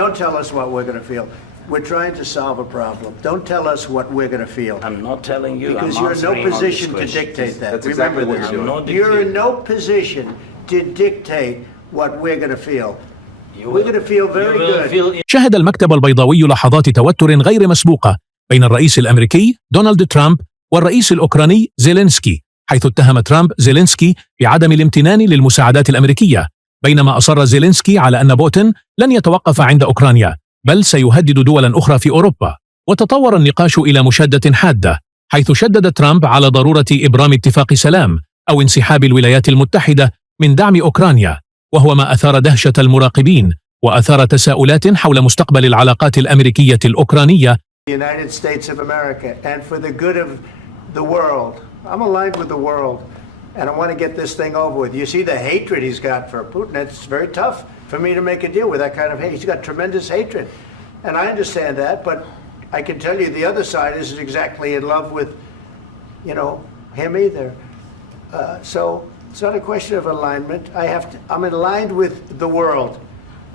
Don't tell us what we're going to feel. We're trying to solve a problem. Don't tell us what we're going to feel. I'm not telling you. Because you're in no position to dictate that. That's exactly what you're doing. You're in no position to dictate what we're going to feel. We're going to feel very good. شهد المكتب البيضاوي لحظات توتر غير مسبوقة بين الرئيس الأمريكي دونالد ترامب والرئيس الأوكراني زيلينسكي، حيث اتهم ترامب زيلينسكي بعدم الامتنان للمساعدات الأمريكية، بينما أصر زيلينسكي على أن بوتين لن يتوقف عند أوكرانيا بل سيهدد دولا أخرى في أوروبا. وتطور النقاش إلى مشادة حادة، حيث شدد ترامب على ضرورة إبرام اتفاق سلام أو انسحاب الولايات المتحدة من دعم أوكرانيا، وهو ما أثار دهشة المراقبين وأثار تساؤلات حول مستقبل العلاقات الأمريكية الأوكرانية. United States of America and for the good of the world. I'm aligned with the world and I want to get this thing over with. You see the hatred he's got for Putin. It's very tough for me to make a deal with that kind of hate. He's got tremendous hatred. And I understand that, but I can tell you the other side isn't exactly in love with, him either. So it's not a question of alignment. I'm aligned with the world.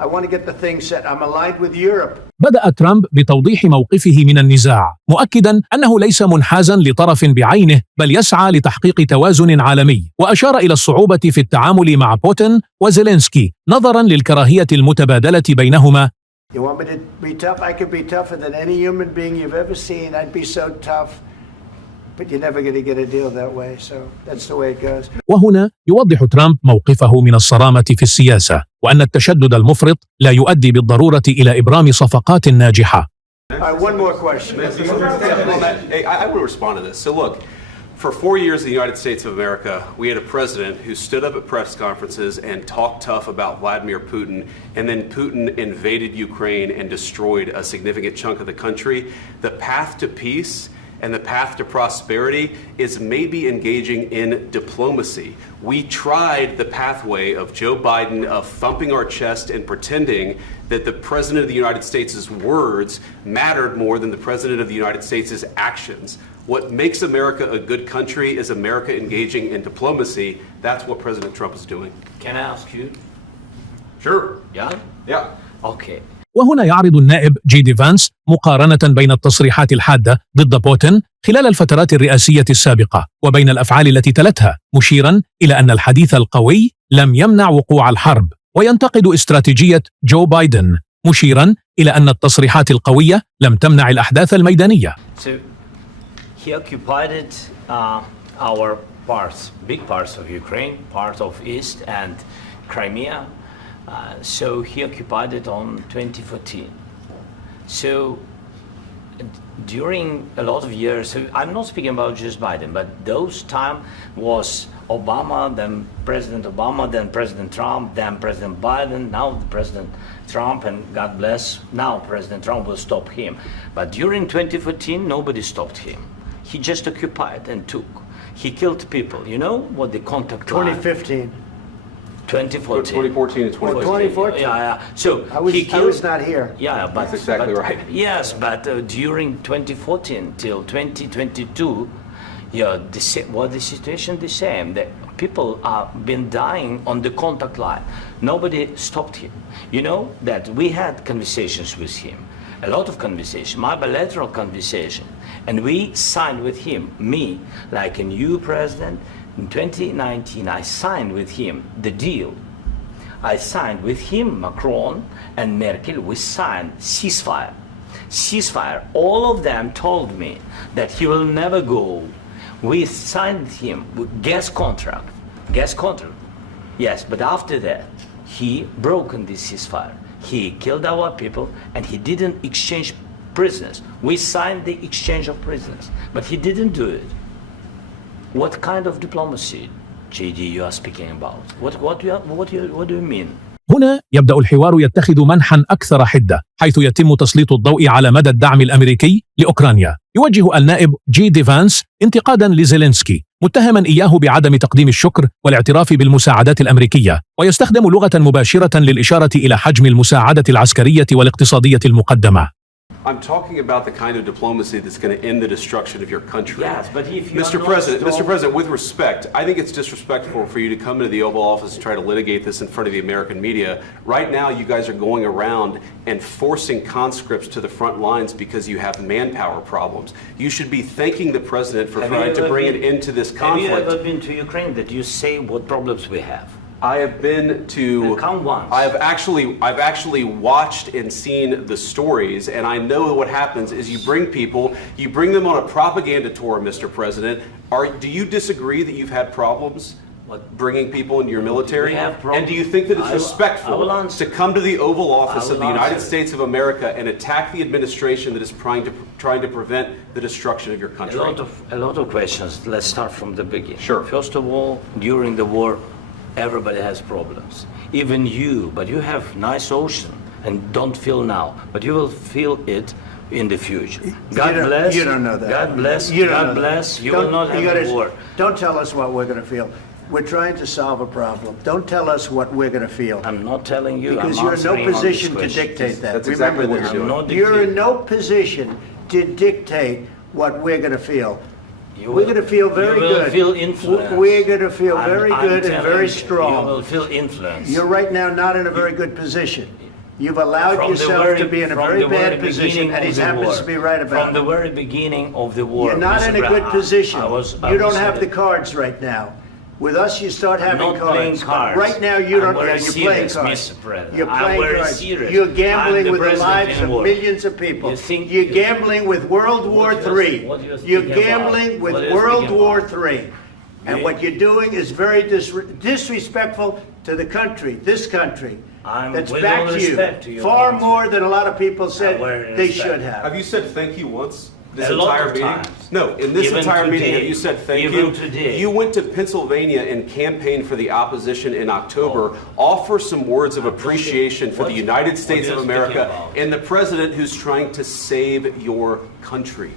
I want to get the thing set. I'm aligned with Europe. بدأ ترامب بتوضيح موقفه من النزاع، مؤكدا أنه ليس منحازا لطرف بعينه بل يسعى لتحقيق توازن عالمي، وأشار إلى الصعوبة في التعامل مع بوتين وزيلينسكي نظرا للكراهية المتبادلة بينهما. You want me to be tough? I could be tougher than any human being you've ever seen. I'd be so tough. But you're never going to get a deal that way. So that's the way it goes. وهنا يوضح ترامب موقفه من الصرامة في السياسة، وأن التشدد المفرط لا يؤدي بالضرورة إلى إبرام صفقات ناجحة. One more question. I will respond to this. So look, for 4 years in the United States of America, we had a president who stood up at press conferences and talked tough about Vladimir Putin, and then Putin invaded Ukraine and destroyed a significant chunk of the country. The path to peace and the path to prosperity is maybe engaging in diplomacy. We tried the pathway of Joe Biden of thumping our chest and pretending that the President of the United States' words mattered more than the President of the United States' actions. What makes America a good country is America engaging in diplomacy. That's what President Trump is doing. Can I ask you? Sure. Yeah? Yeah. Okay. وهنا يعرض النائب جي فانس مقارنة بين التصريحات الحادة ضد بوتين خلال الفترات الرئاسية السابقة وبين الأفعال التي تلتها، مشيرا إلى أن الحديث القوي لم يمنع وقوع الحرب، وينتقد استراتيجية جو بايدن، مشيرا إلى أن التصريحات القوية لم تمنع الأحداث الميدانية. So he occupied our parts, big parts of Ukraine, part of East and Crimea. So he occupied it on 2014. So during a lot of years, so I'm not speaking about just Biden, but those time was Obama, then President Obama, then President Trump, then President Biden, now President Trump, and God bless, now President Trump will stop him. But during 2014, nobody stopped him. He just occupied and took. He killed people. You know what the contact 2015. 2014. 2014 and 2014. 2014. Yeah. So I was not here. Yeah, but that's exactly right. Yes, but during 2014 till 2022, the situation the same. The people are been dying on the contact line. Nobody stopped him. You know that we had conversations with him, a lot of conversation, my bilateral conversation, and we signed with him. Me, like a new president. In 2019, I signed with him the deal. I signed with him, Macron and Merkel, we signed ceasefire. Ceasefire. All of them told me that he will never go. We signed with him with gas contract. Gas contract. Yes, but after that, he broken this ceasefire. He killed our people and he didn't exchange prisoners. We signed the exchange of prisoners, but he didn't do it. What kind of diplomacy, JD, you are speaking about? What do you mean? هنا يبدأ الحوار يتخذ منحا أكثر حدة، حيث يتم تسليط الضوء على مدى الدعم الأمريكي لأوكرانيا. يوجه النائب جي فانس انتقادا لزيلينسكي، متهما إياه بعدم تقديم الشكر والاعتراف بالمساعدات الأمريكية، ويستخدم لغة مباشرة للإشارة إلى حجم المساعدة العسكرية والاقتصادية المقدمة. I'm talking about the kind of diplomacy that's going to end the destruction of your country. Yes, but if you Mr. President, with respect, I think it's disrespectful for you to come into the Oval Office and try to litigate this in front of the American media. Right now, you guys are going around and forcing conscripts to the front lines because you have manpower problems. You should be thanking the president for trying to bring an end to this conflict. Have you ever been to Ukraine that you say what problems we have? I have been to. Come once. I've actually watched and seen the stories, and I know what happens is you bring them on a propaganda tour, Mr. President. Do you disagree that you've had problems bringing people into your military? And do you think that it's respectful to come to the Oval Office of the United States of America and attack the administration that is trying to prevent the destruction of your country? A lot of questions. Let's start from the beginning. Sure. First of all, during the war, everybody has problems, even you, but you have nice ocean and don't feel now, but you will feel it in the future. God bless. You don't know that. God bless. You God bless. You will not have a war. Don't tell us what we're going to feel. We're trying to solve a problem. Don't tell us what we're going to feel. I'm not telling you. Because you're in no position to dictate that. That's exactly what you're doing. You're in no position to dictate what we're going to feel. We're going to feel very good. You will feel influence. We're going to feel very good and very strong. You will feel influence. You're right now not in a very good position. You've allowed yourself to be in a very bad position, and he happens to be right about it. From the very beginning of the war. You're not in a good position. You don't have the cards right now. With us, you start having cards. Right now, you don't. You're playing cards. You're playing cards. You're gambling with the lives of millions of people. You're gambling with World War III. You're gambling with World War III. And what you're doing is very disrespectful to the country, this country. That's back to you. Far more than a lot of people said they should have. Have you said thank you once? This a entire lot of meeting? times. No, in this Even entire today. meeting, have you said thank Even you? today. You went to Pennsylvania and campaigned for the opposition in October. Offer some words of appreciation for the United States of America and the president who's trying to save your country.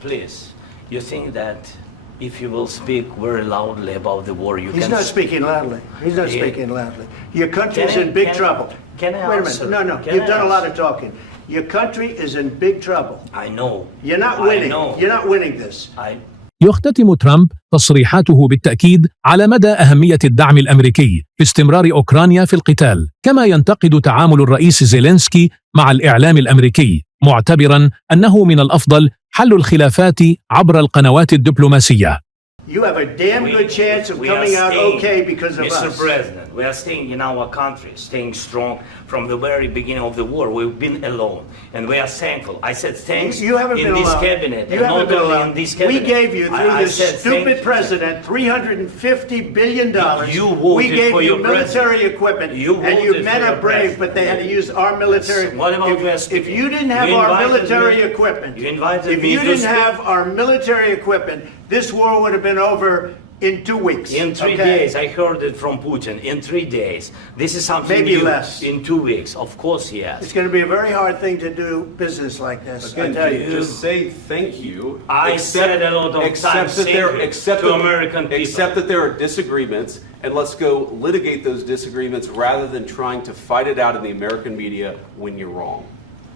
Please, you think that if you will speak very loudly about the war, you can... He's not speaking loudly. He's not speaking loudly. Your country is in big trouble. Can I Wait a answer? minute. No. You've done a lot of talking. Your country is in big trouble. I know. You're not winning. You're not winning this. يختتم ترامب تصريحاته بالتأكيد على مدى أهمية الدعم الأمريكي في استمرار أوكرانيا في القتال، كما ينتقد تعامل الرئيس زيلينسكي مع الإعلام الأمريكي، معتبرا أنه من الأفضل حل الخلافات عبر القنوات الدبلوماسية. You have a damn good chance of coming out okay because of us. Mr. President, we are staying in our country, staying strong from the very beginning of the war. We've been alone, and we are thankful. I said thanks you haven't in been this alone. cabinet. You haven't been alone. In this cabinet. We gave you, through this stupid president, $350 billion. We gave you military equipment, and you men are brave, but they had to use our military. If you didn't have our military equipment, if you didn't have our military equipment, this war would have been over in 2 weeks. In 3 days, I heard it from Putin. In 3 days, this is something maybe new. Less. In 2 weeks, of course, yes. It's going to be a very hard thing to do business like this. Again, I tell you. just say thank you. I said a lot of times to American people. Accept that there are disagreements, and let's go litigate those disagreements rather than trying to fight it out in the American media when you're wrong.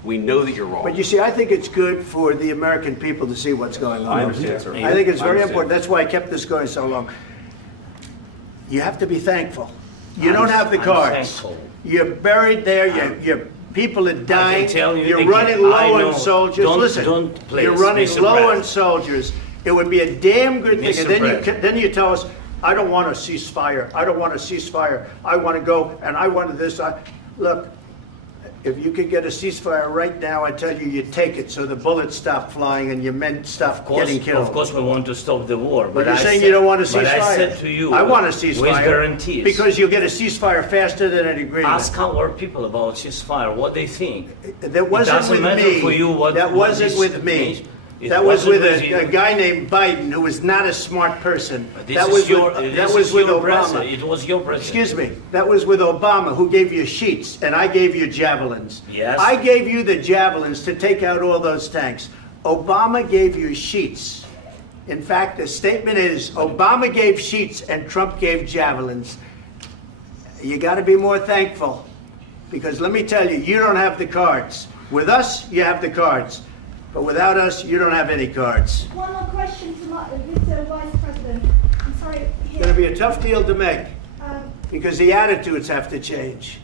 We know that you're wrong. But you see, I think it's good for the American people to see what's going on. I understand, sir. I think it's very important. That's why I kept this going so long. You have to be thankful. You don't have the cards. Thankful. You're buried there. Your people are dying. You're running low on soldiers. Listen, you're running low on soldiers. It would be a damn good thing. And then you tell us, I don't want a ceasefire. I don't want a ceasefire. I want to go and I want this. Look. If you could get a ceasefire right now, I tell you, you take it so the bullets stop flying and your men stop getting killed. Of course, we want to stop the war. But you're saying you don't want a ceasefire. But I said to you, I want a ceasefire. With guarantees. Because you'll get a ceasefire faster than an agreement. Ask our people about ceasefire, what they think. That wasn't with me. That wasn't with me. That was with a guy named Biden who was not a smart person. That was with Obama. It was your president. Excuse me. That was with Obama, who gave you sheets, and I gave you javelins. Yes. I gave you the javelins to take out all those tanks. Obama gave you sheets. In fact, the statement is Obama gave sheets and Trump gave javelins. You got to be more thankful, because let me tell you, you don't have the cards. With us, you have the cards. But without us, you don't have any cards. One more question to Mr. Vice President. I'm sorry. It's going to be a tough deal to make because the attitudes have to change.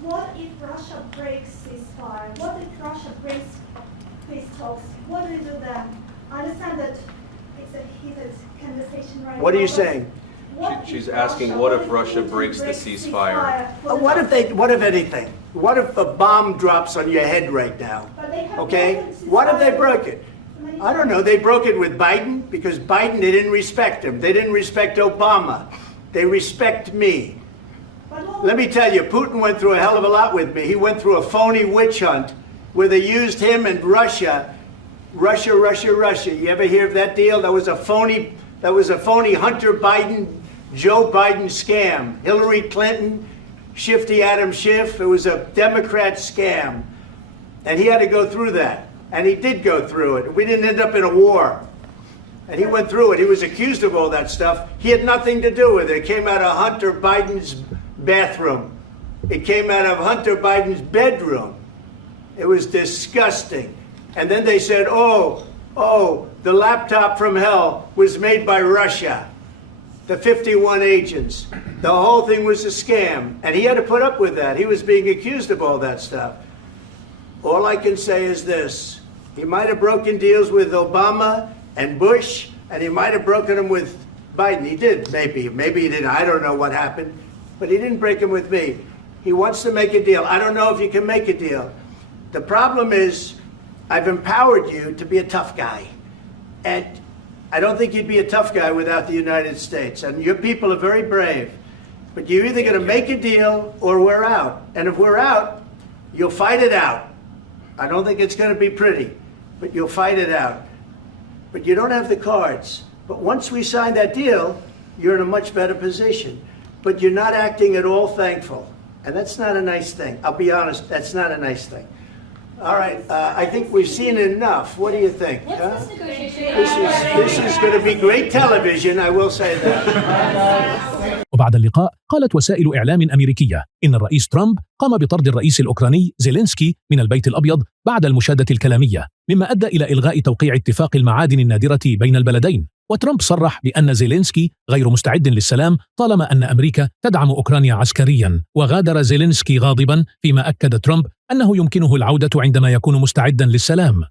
What if Russia breaks ceasefire? What if Russia breaks peace talks? What do you do then? I understand that it's a heated conversation right now. What are you saying? She's asking, what if Russia breaks the ceasefire? What if anything? What if a bomb drops on your head right now? Okay? What if they broke it? I don't know. They broke it with Biden because Biden, they didn't respect him. They didn't respect Obama. They respect me. Let me tell you, Putin went through a hell of a lot with me. He went through a phony witch hunt where they used him and Russia. You ever hear of that deal? That was a phony Hunter Biden, Joe Biden scam. Hillary Clinton, Shifty Adam Schiff. It was a Democrat scam. And he had to go through that. And he did go through it. We didn't end up in a war. And he went through it. He was accused of all that stuff. He had nothing to do with it. It came out of Hunter Biden's bathroom. It came out of Hunter Biden's bedroom. It was disgusting. And then they said, oh, the laptop from hell was made by Russia. The 51 agents. The whole thing was a scam. And he had to put up with that. He was being accused of all that stuff. All I can say is this. He might have broken deals with Obama and Bush, and he might have broken them with Biden. He did, maybe. Maybe he didn't. I don't know what happened. But he didn't break them with me. He wants to make a deal. I don't know if you can make a deal. The problem is, I've empowered you to be a tough guy. And I don't think you'd be a tough guy without the United States. And your people are very brave. But you're either going to make a deal or we're out. And if we're out, you'll fight it out. I don't think it's going to be pretty, but you'll fight it out. But you don't have the cards. But once we sign that deal, you're in a much better position. But you're not acting at all thankful. And that's not a nice thing. I'll be honest, that's not a nice thing. All right, I think we've seen enough. What do you think? Huh? This is going to be great television, I will say that. وبعد اللقاء قالت وسائل إعلام أمريكية إن الرئيس ترامب قام بطرد الرئيس الأوكراني زيلينسكي من البيت الأبيض بعد المشادة الكلامية، مما أدى إلى إلغاء توقيع اتفاق المعادن النادرة بين البلدين. وترامب صرح بأن زيلينسكي غير مستعد للسلام طالما أن أمريكا تدعم أوكرانيا عسكريا، وغادر زيلينسكي غاضبا، فيما أكد ترامب أنه يمكنه العودة عندما يكون مستعدا للسلام.